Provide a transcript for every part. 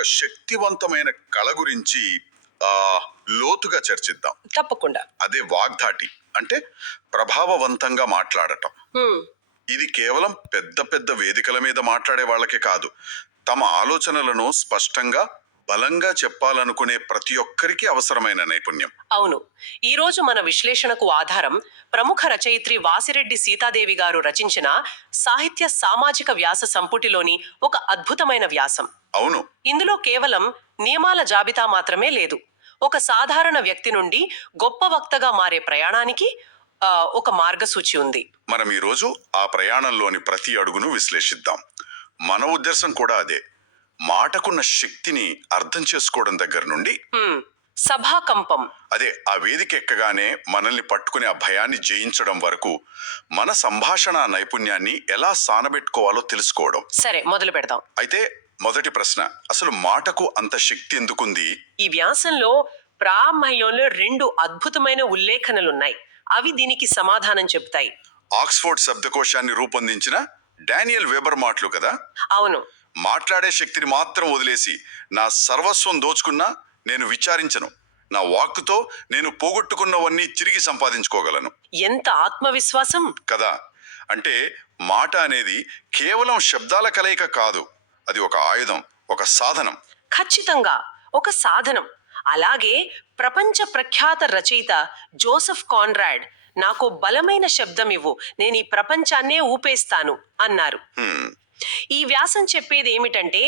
ఒక శక్తివంతమైన కళ గురించి ఆ లోతుగా చర్చిద్దాం. తప్పకుండా. అదే వాగ్ధాటి అంటే ప్రభావవంతంగా మాట్లాడటం. హ్మ్. ఇది కేవలం పెద్ద పెద్ద వేదికల మీద మాట్లాడే వాళ్ళకే కాదు, తమ ఆలోచనలను స్పష్టంగా బలంగా చెప్పాలనుకునే ప్రతి ఒక్కరికి అవసరమైన నైపుణ్యం. అవును. ఈ రోజు మన విశ్లేషణకు ఆధారం ప్రముఖ రచయిత్రి వాసిరెడ్డి సీతాదేవి గారు రచించిన సాహిత్య సామాజిక వ్యాస సంపుటిలోని ఒక అద్భుతమైన వ్యాసం. అవును, ఇందులో కేవలం నియమాల జాబితా మాత్రమే లేదు. ఒక సాధారణ వ్యక్తి నుండి గొప్ప వక్తగా మారే ప్రయాణానికి ఒక మార్గసూచి ఉంది. మనం ఈరోజు ఆ ప్రయాణంలోని ప్రతి అడుగును విశ్లేషిద్దాం. మన ఉద్దేశం కూడా అదే, మాటకున్న శక్తిని అర్థం చేసుకోవడం దగ్గర నుండి సభాకంపం, అదే ఆ వేదిక ఎక్కగానే మనల్ని పట్టుకునే ఆ భయాన్ని జయించడం వరకు మన సంభాషణ నైపుణ్యాన్ని ఎలా సానబెట్టుకోవాలో తెలుసుకోవడం. సరే, మొదలు పెడదాం. అయితే మొదటి ప్రశ్న, అసలు మాటకు అంత శక్తి ఎందుకుంది? ఈ వ్యాసంలో ప్రామేయంలో 2 అద్భుతమైన ఉల్లేఖనలున్నాయి. అవి దీనికి సమాధానం చెప్తాయి. ఆక్స్ఫోర్డ్ శబ్దకోశాన్ని రూపొందించిన డానియల్ వెబర్ మాటలు కదా. అవును. మాట్లాడే శక్తిని మాత్రం వదిలేసి నా సర్వస్వం దోచుకున్నా నేను విచారించను, నా వాక్కుతో నేను పోగొట్టుకున్నవన్నీ తిరిగి సంపాదించుకోగలను. ఎంత ఆత్మవిశ్వాసం కదా. అంటే మాట అనేది కేవలం శబ్దాల కలయిక కాదు, అది ఒక ఆయుధం, ఒక సాధనం. ఖచ్చితంగా ఒక సాధనం. అలాగే ప్రపంచ ప్రఖ్యాత రచయిత జోసెఫ్ కాన్రాడ్ నాకు బలమైన శబ్దం ఇవ్వు, నేను ఈ ప్రపంచాన్నే ఊపేస్తాను అన్నారు. ఈ వ్యాసం చెప్పేది ఏమిటంటే,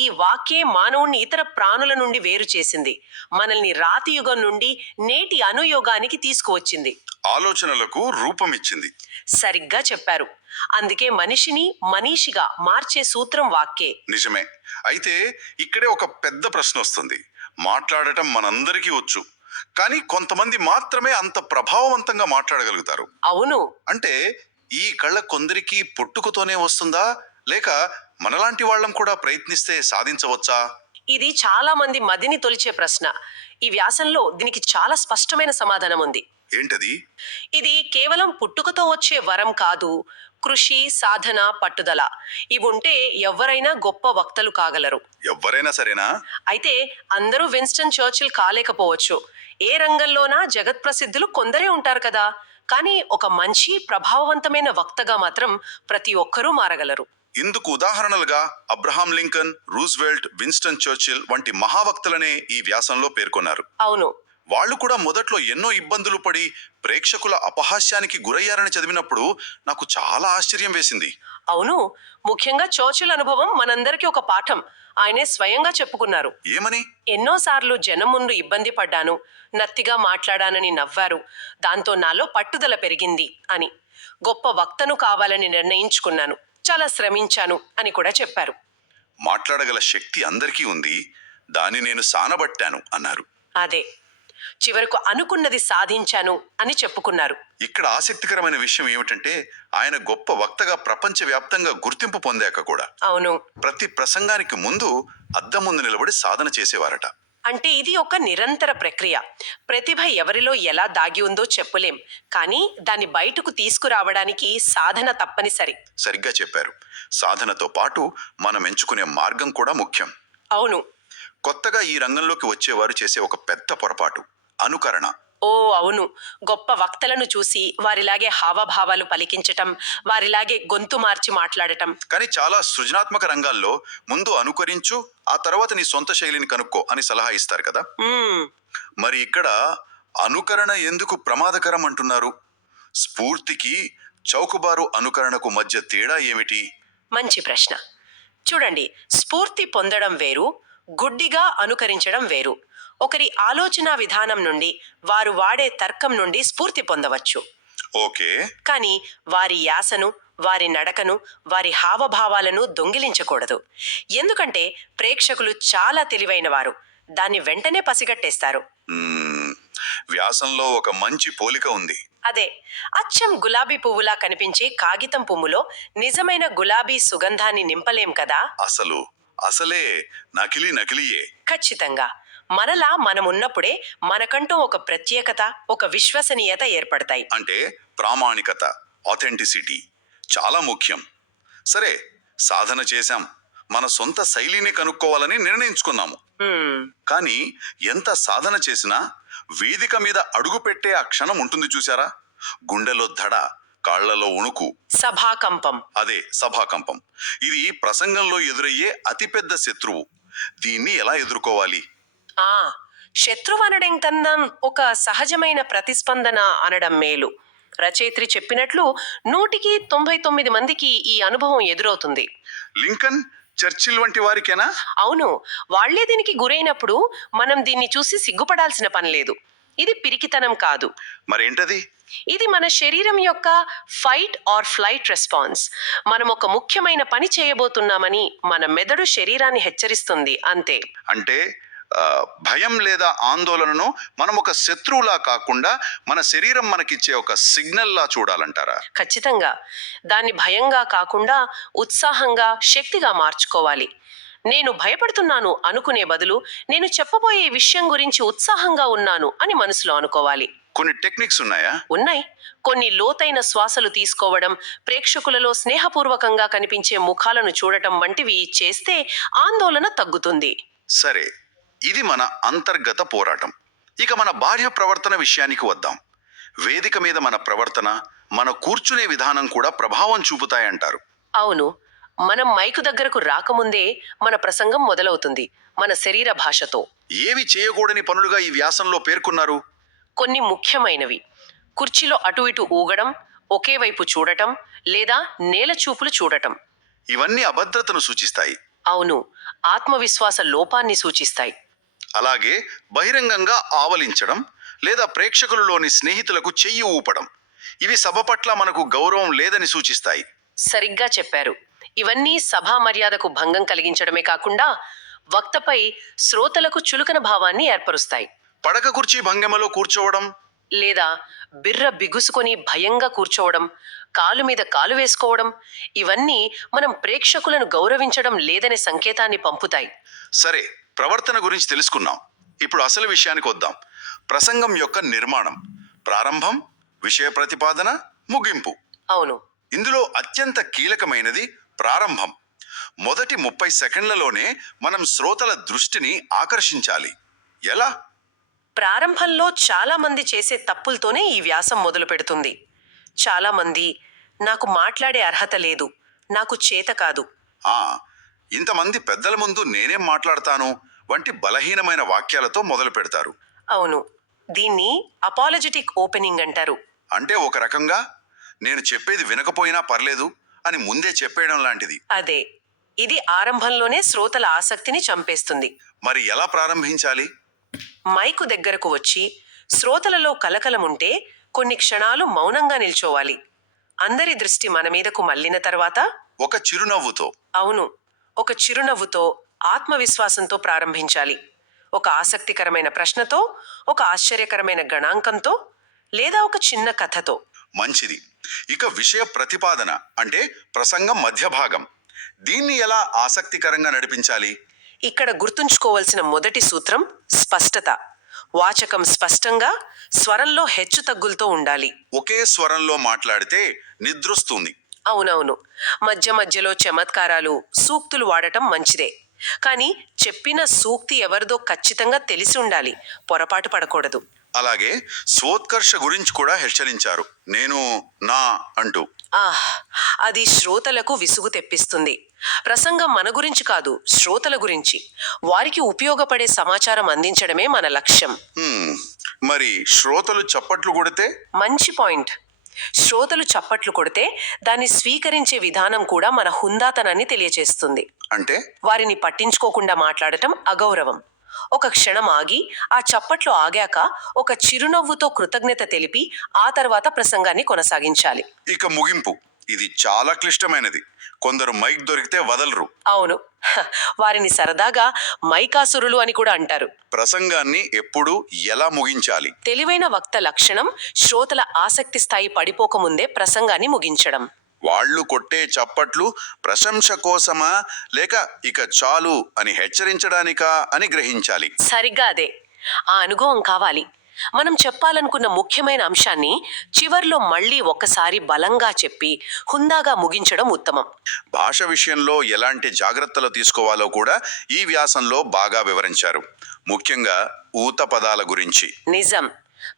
ఈ వాక్యే మానవుణ్ణి ఇతర ప్రాణుల నుండి వేరు చేసింది, మనల్ని రాతి యుగం నుండి నేటి అనుయోగానికి తీసుకువచ్చింది, ఆలోచనలకు రూపమిచ్చింది. సరిగ్గా చెప్పారు. అందుకే మనిషిని మనీషిగా మార్చే సూత్రం వాక్యే. నిజమే. అయితే ఇక్కడే ఒక పెద్ద ప్రశ్న వస్తుంది. మాట్లాడటం మనందరికీ వచ్చు, కానీ కొంతమంది మాత్రమే అంత ప్రభావవంతంగా మాట్లాడగలుగుతారు. అవును. అంటే ఈ కళ కొందరికి పుట్టుకతోనే వస్తుందా, లేక మనలాంటి వాళ్ళం కూడా ప్రయత్నిస్తే సాధించవచ్చా? ఇది చాలా మంది మదిని తొలిచే ప్రశ్న. ఈ వ్యాసంలో దీనికి చాలా స్పష్టమైన సమాధానం ఉంది. ఏంటది? ఇది కేవలం పుట్టుకతో వచ్చే వరం కాదు. కృషి, సాధన, పట్టుదల ఇవుంటే ఎవరైనా గొప్ప వక్తలు కాగలరు. ఎవరైనా సరేనా? అయితే అందరూ విన్స్టన్ చర్చిల్ కాలేకపోవచ్చు. ఏ రంగంలోనా జగత్ప్రసిద్ధులు కొందరే ఉంటారు కదా. కానీ ఒక మంచి ప్రభావవంతమైన వక్తగా మాత్రం ప్రతి ఒక్కరూ మారగలరు. ఇందుకు ఉదాహరణలుగా Abraham Lincoln, Roosevelt, Winston Churchill వంటి మహావక్తలనే ఈ వ్యాసంలో పేర్కొన్నారు. అవును. వాళ్ళు కూడా మొదట్లో ఎన్నో ఇబ్బందులు పడి ప్రేక్షకుల అపహాస్యానికి గురయ్యారని చదివినప్పుడు నాకు చాలా ఆశ్చర్యం వేసింది. అవును. ముఖ్యంగా చర్చిల్ అనుభవం మనందరికీ ఒక పాఠం. ఆయనే స్వయంగా చెప్పుకున్నారు. ఏమని? ఎన్నోసార్లు జనం ముందు ఇబ్బంది పడ్డాను, నత్తిగా మాట్లాడానని నవ్వారు, దాంతో నాలో పట్టుదల పెరిగింది అని. గొప్ప వక్తను కావాలని నిర్ణయించుకున్నాను, చాలా శ్రమించాను అని కూడా చెప్పారు. మాట్లాడగల శక్తి అందరికీ ఉంది, దాన్ని నేను సానబట్టాను అన్నారు. అదే, చివరకు అనుకున్నది సాధించాను అని చెప్పుకున్నారు. ఇక్కడ ఆసక్తికరమైన విషయం ఏమిటంటే, ఆయన గొప్ప వక్తగా ప్రపంచవ్యాప్తంగా గుర్తింపు పొందాక కూడా అవును, ప్రతి ప్రసంగానికి ముందు అద్దం ముందు నిలబడి సాధన చేసేవారట. అంటే ఇది ఒక నిరంతర ప్రక్రియ. ప్రతిభ ఎవరిలో ఎలా దాగి ఉందో చెప్పలేం, కానీ దాన్ని బయటకు తీసుకురావడానికి సాధన తప్పనిసరి. సరిగ్గా చెప్పారు. సాధనతో పాటు మనం ఎంచుకునే మార్గం కూడా ముఖ్యం. అవును. కొత్తగా ఈ రంగంలోకి వచ్చేవారు చేసే ఒక పెద్ద పొరపాటు అనుకరణ. ఓ అవును. గొప్ప వక్తలను చూసి వారిలాగే హావభావాలు పలికించటం, వారిలాగే గొంతు మార్చి మాట్లాడటం. కానీ చాలా సృజనాత్మక రంగాల్లో ముందు అనుకరించు, ఆ తర్వాత నీ సొంత శైలిని కనుక్కో అని సలహా ఇస్తారు కదా. మరి ఇక్కడ అనుకరణ ఎందుకు ప్రమాదకరం అంటున్నారు? స్ఫూర్తికి చౌకబారు అనుకరణకు మధ్య తేడా ఏమిటి? మంచి ప్రశ్న. చూడండి, స్ఫూర్తి పొందడం వేరు, గుడ్డిగా అనుకరించడం వేరు. ఒకరి ఆలోచన విధానం నుండి, వారు వాడే తర్కం నుండి స్ఫూర్తి పొందవచ్చు. ఓకే. కానీ వారి యాసను, వారి నడకను, వారి హావభావాలను దొంగిలించకూడదు. ఎందుకంటే ప్రేక్షకులు చాలా తెలివైన వారు, దాన్ని వెంటనే పసిగట్టేస్తారు. వ్యాసంలో ఒక మంచి పోలిక ఉంది. అదే, అచ్చం గులాబీ పువ్వులా కనిపించే కాగితం పువ్వులో నిజమైన గులాబీ సుగంధాన్ని నింపలేం కదా. అసలే నకిలీయే. ఖచ్చితంగా. మనలా మనమున్నప్పుడే మనకంటూ ఒక ప్రత్యేకత, ఒక విశ్వసనీయత ఏర్పడతాయి. అంటే ప్రామాణికత, ఆథెంటిసిటీ చాలా ముఖ్యం. సరే, సాధన చేశాం, మన సొంత శైలిని కనుక్కోవాలని నిర్ణయించుకున్నాము. కానీ ఎంత సాధన చేసినా వేదిక మీద అడుగు పెట్టే ఆ క్షణం ఉంటుంది చూసారా, గుండెలో దడ, కాళ్లలో వణుకు, సభాకంపం. అదే సభాకంపం. ఇది ప్రసంగంలో ఎదురయ్యే అతిపెద్ద శత్రువు. దీన్ని ఎలా ఎదుర్కోవాలి? శత్రువు అనడం కన్నా ఒక సహజమైన ప్రతిస్పందన అనడం మేలు. రచయిత్రి చెప్పినట్లు 199 మందికి ఈ అనుభవం ఎదురవుతుంది. లింకన్, చర్చిల్ వంటి వారికేనా? అవును, వాళ్లే దీనికి గురైనప్పుడు మనం దీన్ని చూసి సిగ్గుపడాల్సిన పని లేదు. ఇది పిరికితనం కాదు. మరేంటది? ఇది మన శరీరం యొక్క ఫైట్ ఆర్ ఫ్లైట్ రెస్పాన్స్. మనం ఒక ముఖ్యమైన పని చేయబోతున్నామని మన మెదడు శరీరాన్ని హెచ్చరిస్తుంది, అంతే. అంటే భయం లేదా ఆందోళనను మనం ఒక శత్రువులా కాకుండా మన శరీరం మనకిచ్చే ఒక సిగ్నల్ లా చూడాలంటారా? ఖచ్చితంగా. దాన్ని భయంగా కాకుండా ఉత్సాహంగా, శక్తిగా మార్చుకోవాలి. నేను భయపడుతున్నాను అనుకునే బదులు నేను చెప్పబోయే విషయం గురించి ఉత్సాహంగా ఉన్నాను అని మనసులో అనుకోవాలి. కొన్ని టెక్నిక్స్ ఉన్నాయా? ఉన్నాయి. కొన్ని లోతైన శ్వాసలు తీసుకోవడం, ప్రేక్షకులలో స్నేహపూర్వకంగా కనిపించే ముఖాలను చూడటం వంటివి చేస్తే ఆందోళన తగ్గుతుంది. సరే, ఇది మన అంతర్గత పోరాటం. ఇక మన బాహ్య ప్రవర్తన విషయానికి వద్దాం. వేదిక మీద మన ప్రవర్తన, మన కూర్చునే విధానం కూడా ప్రభావం చూపుతాయంటారు. అవును, మనం మైకు దగ్గరకు రాకముందే మన ప్రసంగం మొదలవుతుంది. మన శరీర భాషతో. ఏవి చేయకూడని పనులుగా ఈ వ్యాసంలో పేర్కొన్నారు? కొన్ని ముఖ్యమైనవి: కుర్చీలో అటు ఇటు ఊగడం, ఒకే వైపు చూడటం, లేదా నేల చూపులు చూడటం. ఇవన్నీ అభద్రతను సూచిస్తాయి. అవును, ఆత్మవిశ్వాస లోపాన్ని సూచిస్తాయి. అలాగే బహిరంగంగా ఆవలించడం లేదా ప్రేక్షకులలోని స్నేహితులకు చెయ్యి ఊపడం, ఇవి సభ పట్ల మనకు గౌరవం లేదని సూచిస్తాయి. సరిగ్గా చెప్పారు. ఇవన్నీ సభా మర్యాదకు భంగం కలిగించడమే కాకుండా వక్తపై శ్రోతలకు చులకన భావాన్ని ఏర్పరుస్తాయి. పడక కుర్చీ భంగిమలో కూర్చోవడం, లేదా బిర్ర బిగుసుకొని భయంగా కూర్చోవడం, కాలు మీద కాలు వేసుకోవడం, ఇవన్నీ మనం ప్రేక్షకులను గౌరవించడం లేదనే సంకేతాన్ని పంపుతాయి. సరే, ప్రవర్తన గురించి తెలుసుకున్నాం. ఇప్పుడు అసలు విషయానికి వద్దాం. ప్రసంగం యొక్క నిర్మాణం: ప్రారంభం, విషయ ప్రతిపాదన, ముగింపు. అవును, ఇందులో అత్యంత కీలకమైనది ప్రారంభం. మొదటి 30 సెకండ్లలోనే మనం శ్రోతల దృష్టిని ఆకర్షించాలి. ఎలా? ప్రారంభంలో చాలా మంది చేసే తప్పులతోనే ఈ వ్యాసం మొదలు పెడుతుంది. చాలా మంది నాకు మాట్లాడే అర్హత లేదు, నాకు చేత కాదు, ఇంతమంది పెద్దల ముందు నేనేం మాట్లాడతాను వంటి బలహీనమైన వాక్యాలతో మొదలు పెడతారు. అవును, దీన్ని అపాలజెటిక్ ఓపెనింగ్ అంటారు. అంటే ఒక రకంగా నేను చెప్పేది వినకపోయినా పర్లేదు అని ముందే చెప్పేయడం లాంటిది. అదే, ఇది ఆరంభంలోనే శ్రోతల ఆసక్తిని చంపేస్తుంది. మరి ఎలా ప్రారంభించాలి? మైకు దగ్గరకు వచ్చి శ్రోతలలో కలకలముంటే కొన్ని క్షణాలు మౌనంగా నిల్చోవాలి. అందరి దృష్టి మన మీదకు మళ్ళిన తర్వాత ఒక చిరునవ్వుతో, అవును, ఒక చిరునవ్వుతో, ఆత్మవిశ్వాసంతో ప్రారంభించాలి. ఒక ఆసక్తికరమైన ప్రశ్నతో, ఒక ఆశ్చర్యకరమైన గణాంకంతో, లేదా ఒక చిన్న కథతో. మంచిది. ఇక విషయ ప్రతిపాదన అంటే ప్రసంగం మధ్య భాగం. దీన్ని ఎలా ఆసక్తికరంగా నడిపించాలి? ఇక్కడ గుర్తుంచుకోవలసిన మొదటి సూత్రం స్పష్టత. వాచకం స్పష్టంగా, స్వరంలో హెచ్చు తగ్గులతో ఉండాలి. ఒకే స్వరంలో మాట్లాడితే నిద్రొస్తుంది. అవునవును, మధ్య మధ్యలో చమత్కారాలు, సూక్తులు వాడటం మంచిదే. కానీ చెప్పిన సూక్తి ఎవరిదో ఖచ్చితంగా తెలిసి ఉండాలి, పొరపాటు పడకూడదు. అలాగే స్వోత్కర్ష గురించి కూడా హెచ్చరించారు. నేను, నా అంటూ. అది శ్రోతలకు విసుగు తెప్పిస్తుంది. ప్రసంగం మన గురించి కాదు, శ్రోతల గురించి. వారికి ఉపయోగపడే సమాచారం అందించడమే మన లక్ష్యం. మరి శ్రోతలు చప్పట్లు కొడితే? మంచి పాయింట్. శ్రోతలు చప్పట్లు కొడితే దాన్ని స్వీకరించే విధానం కూడా మన హుందాతనాన్ని తెలియచేస్తుంది. అంటే వారిని పట్టించుకోకుండా మాట్లాడటం అగౌరవం. ఒక క్షణం ఆగి, ఆ చప్పట్లు ఆగాక ఒక చిరునవ్వుతో కృతజ్ఞత తెలిపి ఆ తర్వాత ప్రసంగాన్ని కొనసాగించాలి. ఇక ముగింపు. ఇది చాలా క్లిష్టమైనది. కొందరు మైక్ దొరికితే వదలరు. అవును, వారిని సరదాగా మైకాసురులు అని కూడా అంటారు. ప్రసంగాన్ని ఎప్పుడు ఎలా ముగించాలి? తెలివైన వక్త లక్షణం శ్రోతల ఆసక్తి స్థాయి పడిపోకముందే ప్రసంగాన్ని ముగించడం. వాళ్ళు కొట్టే చప్పట్లు ప్రశంస కోసమా లేక ఇక చాలు అని హెచ్చరించడానికా అని గ్రహించాలి. సరిగ్గా అదే. ఆ అనుభవం కావాలి. మనం చెప్పాలనుకున్న ముఖ్యమైన అంశాన్ని చివర్లో మళ్ళీ ఒక్కసారి బలంగా చెప్పి హుందాగా ముగించడం ఉత్తమం. భాష విషయంలో ఎలాంటి జాగ్రత్తలు తీసుకోవాలో కూడా ఈ వ్యాసంలో బాగా వివరించారు. ముఖ్యంగా ఊత పదాల గురించి. నిజం.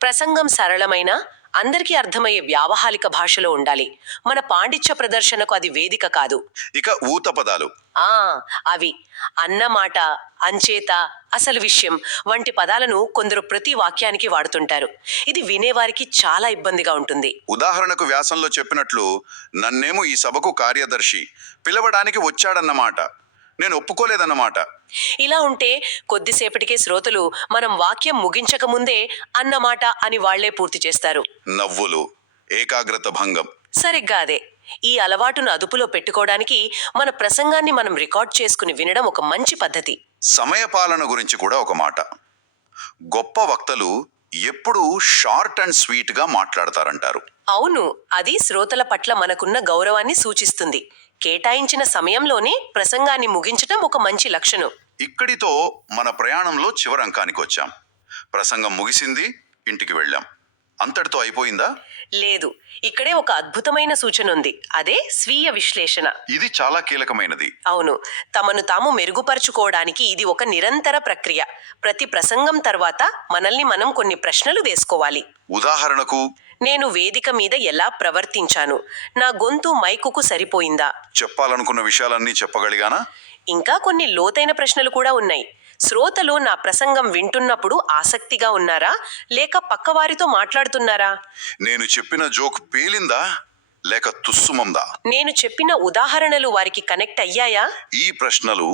ప్రసంగం సరళమైన, అందరికీ అర్థమయ్యే వ్యావహారిక భాషలో ఉండాలి. మన పాండిత్య ప్రదర్శనకు అది వేదిక కాదు. ఇక ఊత పదాలు అవి అన్నమాట, అంచేత, అసలు విషయం వంటి పదాలను కొందరు ప్రతి వాక్యానికి వాడుతుంటారు. ఇది వినేవారికి చాలా ఇబ్బందిగా ఉంటుంది. ఉదాహరణకు వ్యాసంలో చెప్పినట్లు, నన్నేమో ఈ సభకు కార్యదర్శి పిలవడానికి వచ్చాడన్నమాట, నేను ఒప్పుకోలేదన్నమాట. ఇలా ఉంటే కొద్దిసేపటికే శ్రోతలు మనం వాక్యం ముగించక ముందే అన్నమాట అని వాళ్లే పూర్తి చేస్తారు. నవ్వులు, ఏకాగ్రత భంగం. సరిగ్గా అదే. ఈ అలవాటును అదుపులో పెట్టుకోవడానికి మన ప్రసంగాన్ని మనం రికార్డ్ చేసుకుని వినడం ఒక మంచి పద్ధతి. సమయపాలన గురించి కూడా ఒక మాట. గొప్ప వక్తలు ఎప్పుడూ షార్ట్ అండ్ స్వీట్ గా మాట్లాడతారంటారు. అవును, అది శ్రోతల పట్ల మనకున్న గౌరవాన్ని సూచిస్తుంది. కేటాయించిన సమయంలోనే ప్రసంగాన్ని ముగించడం ఒక మంచి లక్షణం. ఇక్కడితో మన ప్రయాణంలో చివరంకానికి వచ్చాం. ప్రసంగం ముగిసింది, ఇంటికి వెళ్ళాం. అంతటితో అయిపోయిందా? లేదు, ఇక్కడే ఒక అద్భుతమైన సూచన ఉంది. అదే స్వీయ విశ్లేషణ. ఇది చాలా కీలకమైనది. అవును, తమను తాము మెరుగుపరుచుకోవడానికి ఇది ఒక నిరంతర ప్రక్రియ. ప్రతి ప్రసంగం తర్వాత మనల్ని మనం కొన్ని ప్రశ్నలు వేసుకోవాలి. ఉదాహరణకు, నేను వేదిక మీద ఎలా ప్రవర్తించాను? నా గొంతు మైకుకు సరిపోయిందా? చెప్పాలనుకున్న విషయాలన్నీ చెప్పగలిగానా? ఇంకా కొన్ని లోతైన ప్రశ్నలు కూడా ఉన్నాయి. శ్రోతలు నా ప్రసంగం వింటున్నప్పుడు ఆసక్తిగా ఉన్నారా, లేక పక్కవారితో మాట్లాడుతున్నారా? నేను చెప్పిన జోక్ పేలిందా, లేక తుస్సుమందా? నేను చెప్పిన ఉదాహరణలు వారికి కనెక్ట్ అయ్యాయా? ఈ ప్రశ్నలు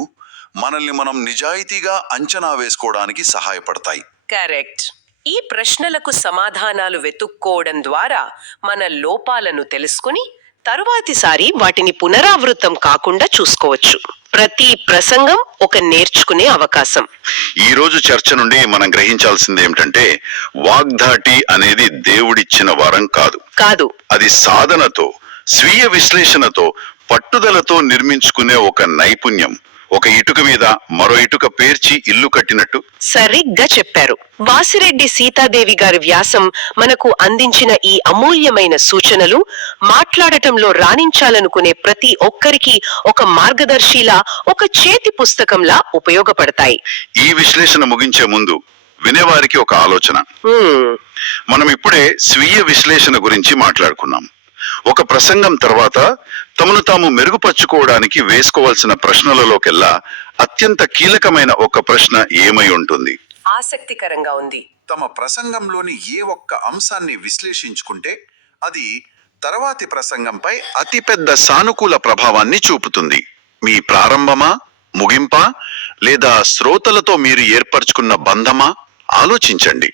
మనల్ని మనం నిజాయితీగా అంచనా వేసుకోవడానికి సహాయపడతాయి. కరెక్ట్. ఈ ప్రశ్నలకు సమాధానాలు వెతుక్కోవడం ద్వారా మన లోపాలను తెలుసుకుని తరువాతిసారి వాటిని పునరావృతం కాకుండా చూసుకోవచ్చు. ప్రతి ప్రసంగం ఒక నేర్చుకునే అవకాశం. ఈ రోజు చర్చ నుండి మనం గ్రహించాల్సింది ఏమిటంటే, వాగ్దాటి అనేది దేవుడిచ్చిన వరం కాదు. అది సాధనతో, స్వీయ విశ్లేషణతో, పట్టుదలతో నిర్మించుకునే ఒక నైపుణ్యం. ఒక ఇటుక మీద మరో ఇటుక పేర్చి ఇల్లు కట్టినట్టు. సరిగ్గా చెప్పారు. వాసిరెడ్డి సీతాదేవి గారి వ్యాసం మనకు అందించిన ఈ అమూల్యమైన సూచనలు మాట్లాడటంలో రాణించాలనుకునే ప్రతి ఒక్కరికి ఒక మార్గదర్శిలా, ఒక చేతి పుస్తకంలా ఉపయోగపడతాయి. ఈ విశ్లేషణ ముగించే ముందు వినేవారికి ఒక ఆలోచన. మనం ఇప్పుడే స్వీయ విశ్లేషణ గురించి మాట్లాడుకున్నాం. ఒక ప్రసంగం తర్వాత తమను తాము మెరుగుపరుచుకోవడానికి వేసుకోవాల్సిన ప్రశ్నలలోకెల్లా అత్యంత కీలకమైన ఒక ప్రశ్న ఏమై ఉంటుంది? ఆసక్తికరంగా ఉంది. తమ ప్రసంగంలోని ఏ ఒక్క అంశాన్ని విశ్లేషించుకుంటే అది తర్వాతి ప్రసంగంపై అతిపెద్ద సానుకూల ప్రభావాన్ని చూపుతుంది. మీ ప్రారంభమా, ముగింపా, లేదా శ్రోతలతో మీరు ఏర్పరచుకున్న బంధమా? ఆలోచించండి.